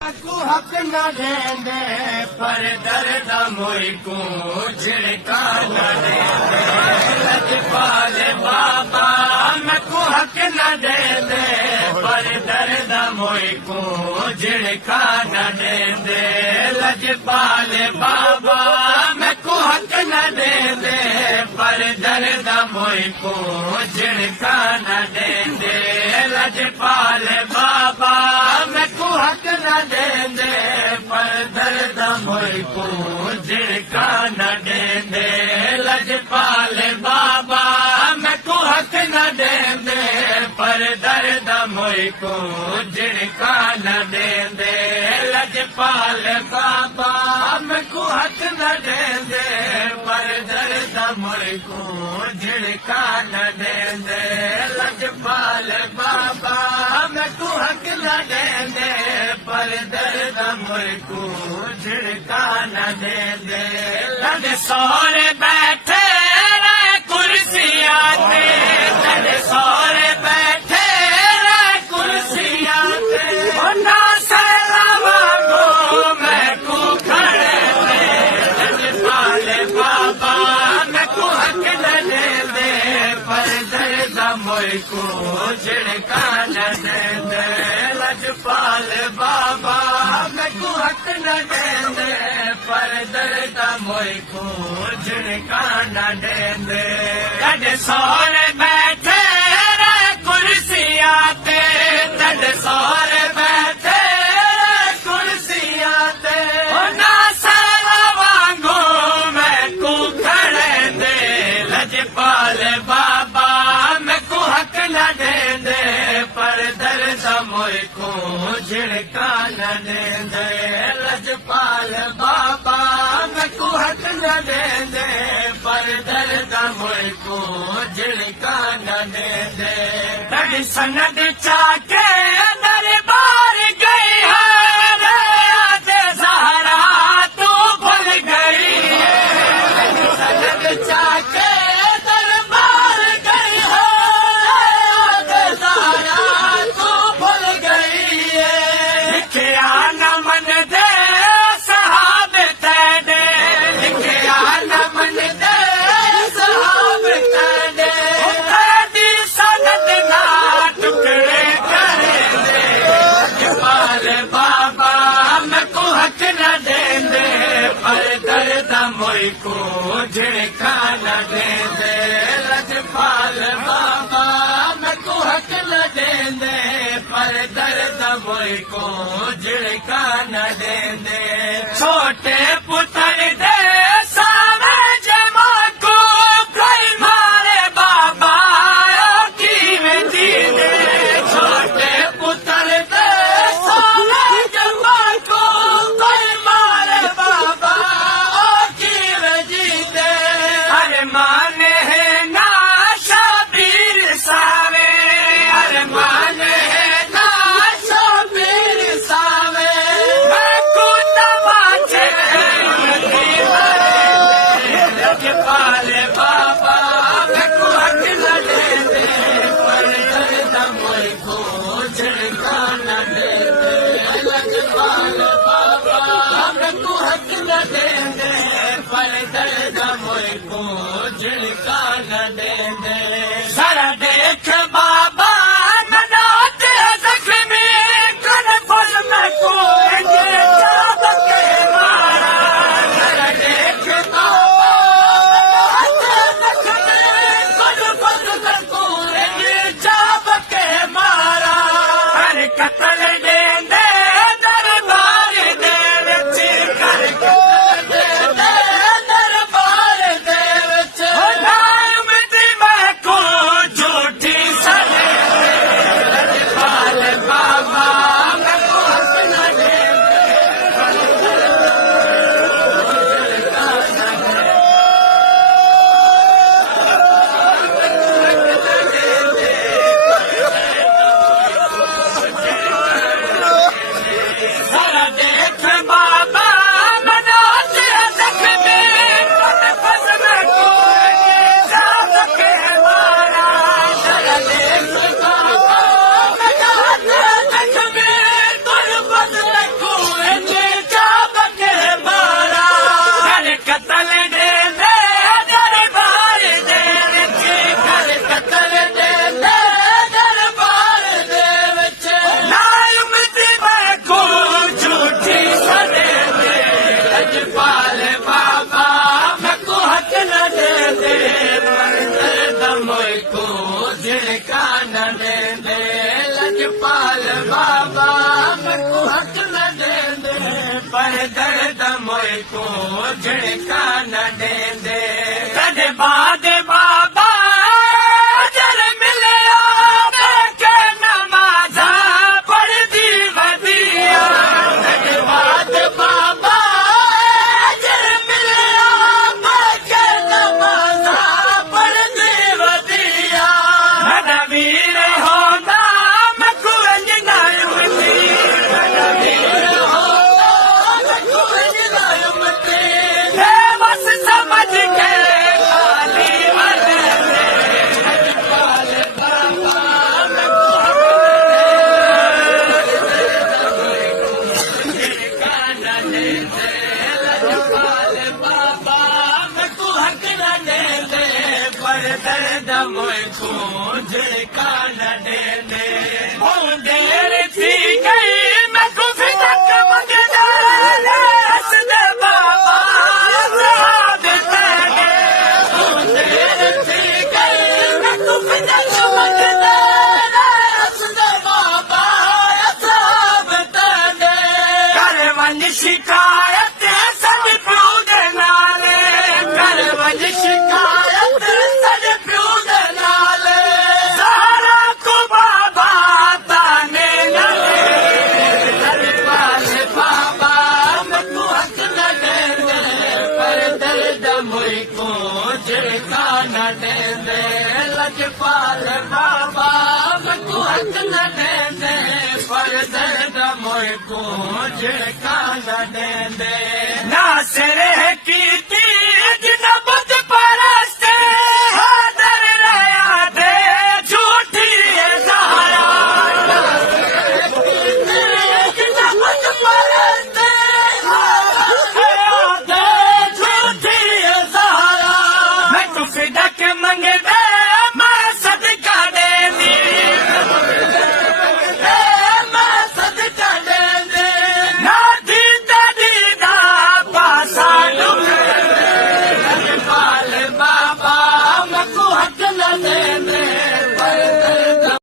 को हक न देंदे पर दर्द मोई को झिड़का न देंदे लजपाले बाबा मैं को हक न देंदे पर दर्द मोई को झिड़का न देंदे लजपाले बाबा मैं को हक न देंदे पर दर्द मोई को झिड़का न देंदे लजपाले बाबा मैं को हक न देंदे पर दर्द मोई को झिड़का न देंदे लजपाले बाबा मैं को हक न देंदे पर दर्द मोई को झिड़का न देंदे लजपाले बाबा मैं को हक न देंदे पर दर्द मोई को झिड़का न देंदे लजपाले बाबा मैं को हक न देंदे पर दर्द मोई को झिड़का न देंदे लड़ सोरे बैठे रे कुर्सियां पे लड़ सोरे बैठे रे कुर्सियां पे ना सलामा को मैं को खड़े थे लजपाले बाबा मैं को हक न देंदे पर दर्द मोई को झिड़का न देंदे लजपाले बाबा मैं को हक न देंदे पर दर्द मोई को झिड़का न देंदे लड़ सोरे बैठे रे कुर्सियां पे लड़ सोरे बैठे रे कुर्सियां पे ना सारा वांगो मैं को खड़े दे लजपाले बाबा मैं को हक न देंदे पर दर्द मोई को झिड़का न देंदे लजपाले बाबा मैं को हक न देंदे पर दर्द मोई को झिड़का न देंदे लड़ सनद चाके दरबार गई है रे आज ज़हरा तू भूल गई है सनद चाके दरबार गई है आज ज़हरा तू भूल गई है लिखिया न मन दे साहब तेरे लिखिया न मन दे साहब तेरे तेरी सनद ना टुकड़े करे दे लजपाले बाबा मैं को हक न देंदे पर दर्द मोई को झिड़का न देंदे लजपाले बाबा मैं को हक न देंदे पर दर्द मोई को झिड़का न देंदे छोटे पुत्र दे सारे जमा को कोई मारे बाबा की बेटी दे छोटे पुत्र दे सारे जमा को कोई मारे बाबा की बेटी दे अरे माने है ना शबीर सावे अरे माने है ना शबीर सावे मैं कुत्ता मोए को झिड़का न देंदे कदे बाद बाबा जर मिलिया के नमाज़ा पढ़दी वदिया कदे बाद बाबा जर मिलिया के नमाज़ा पढ़दी वदिया मेरा वीर होंदा मैं कुंज ना उमती मेरा वीर होंदा मैं कुंज ना उमती है बस समझ के खाली वदने पाल बाबा मैं पर दर्द मोए को झिड़का न देंदे बहुत देर थी गई मैं कुछ तक मंगदा हसदे बाबा साहब तेरे बहुत देर थी गई मैं कुछ तक मंगदा हसदे बाबा साहब तेरे कर वन शिकायत सद प्यो दे नाले कर वन शिकायत सद प्यो दे नाले सहारा को बाबा ताने न दे पाले बाबा मैं को हक न देंदे पर दर्द मोई को झिड़का न देंदे लजपाल बाबा मैं को हक न देंदे पर दर्द मोई को झिड़का न देंदे ना सिर कीती